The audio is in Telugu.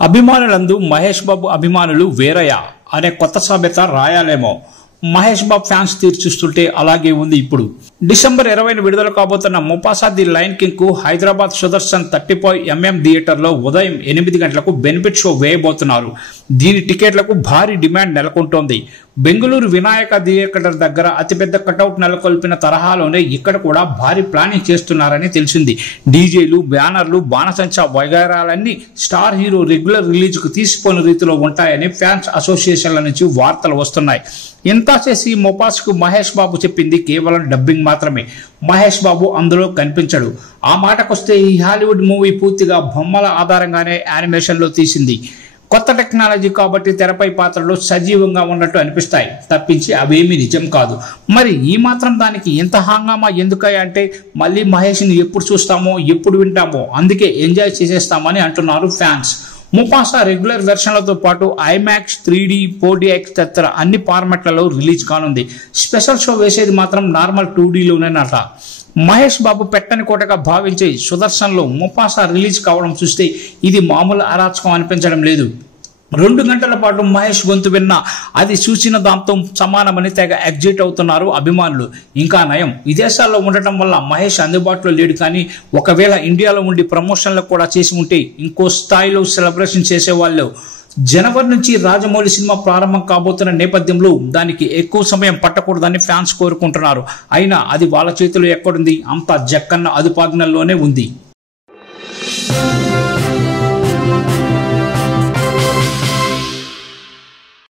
అభిమానులందు మహేష్ బాబు అభిమానులు వేరయ్య అనే కొత్త సామెత రాయాలేమో. మహేష్ బాబు ఫ్యాన్స్ తీరు చూస్తుంటే అలాగే ఉంది. ఇప్పుడు డిసెంబర్ 20న విడుదల కాబోతున్న ముఫాసా ది లయన్ కింగ్ కు హైదరాబాద్ సుదర్శన్ 30mm థియేటర్లో ఉదయం 8 గంటలకు బెనిఫిట్ షో వేయబోతున్నారు. దీని టికెట్లకు భారీ డిమాండ్ నెలకొంటోంది. బెంగళూరు వినాయక థియేటర్ దగ్గర అతిపెద్ద కటౌట్ నెలకొల్పిన తరహాలోనే ఇక్కడ కూడా భారీ ప్లానింగ్ చేస్తున్నారని తెలిసింది. డీజేలు, బ్యానర్లు, బాణసంచా వగైరాలన్నీ స్టార్ హీరో రెగ్యులర్ రిలీజ్ కు తీసిపోయిన రీతిలో ఉంటాయని ఫ్యాన్స్ అసోసియేషన్ల నుంచి వార్తలు వస్తున్నాయి. ఇంత చేసి ముఫాసాకు మహేష్ బాబు చెప్పింది కేవలం డబ్బింగ్ మాత్రమే. మహేష్ బాబు అందులో కనిపించడు. ఆ మాటకొస్తే ఈ హాలీవుడ్ మూవీ పూర్తిగా బొమ్మల ఆధారంగానే యానిమేషన్ లో తీసింది. కొత్త టెక్నాలజీ కాబట్టి తెరపై పాత్రలు సజీవంగా ఉన్నట్టు అనిపిస్తాయి తప్పించి అవేమీ నిజం కాదు. మరి ఈ మాత్రం దానికి ఇంత హంగామా ఎందుకయ్యా అంటే మళ్ళీ మహేష్ని ఎప్పుడు చూస్తామో ఎప్పుడు వింటామో అందుకే ఎంజాయ్ చేసేస్తామని అంటున్నారు ఫ్యాన్స్. ముఫాసా రెగ్యులర్ వెర్షన్లతో పాటు ఐమాక్స్, 3D, 4DX తదితర అన్ని ఫార్మాట్లలో రిలీజ్ కానుంది. స్పెషల్ షో వేసేది మాత్రం నార్మల్ 2Dలోనేనట. మహేష్ బాబు పెట్టని కోటగా భావించే సుదర్శన్లో ముఫాసా రిలీజ్ కావడం చూస్తే ఇది మామూలు అరాచకం అనిపించడం లేదు. 2 గంటల పాటు మహేష్ గొంతు విన్నా అది చూసిన దాంతో సమానమని తెగ ఎగ్జైట్ అవుతున్నారు అభిమానులు. ఇంకా నయం, విదేశాల్లో ఉండటం వల్ల మహేష్ అందుబాటులో లేడు. కానీ ఒకవేళ ఇండియాలో ఉండి ప్రమోషన్లు కూడా చేసి ఉంటే ఇంకో స్థాయిలో సెలబ్రేషన్ చేసేవాళ్ళు. జనవరి నుంచి రాజమౌళి సినిమా ప్రారంభం కాబోతున్న నేపథ్యంలో దానికి ఎక్కువ సమయం పట్టకూడదని ఫ్యాన్స్ కోరుకుంటున్నారు. అయినా అది వాళ్ళ చేతిలో ఎక్కడుంది, అంతా జక్కన్న అదుపాజ్ఞల్లోనే ఉంది.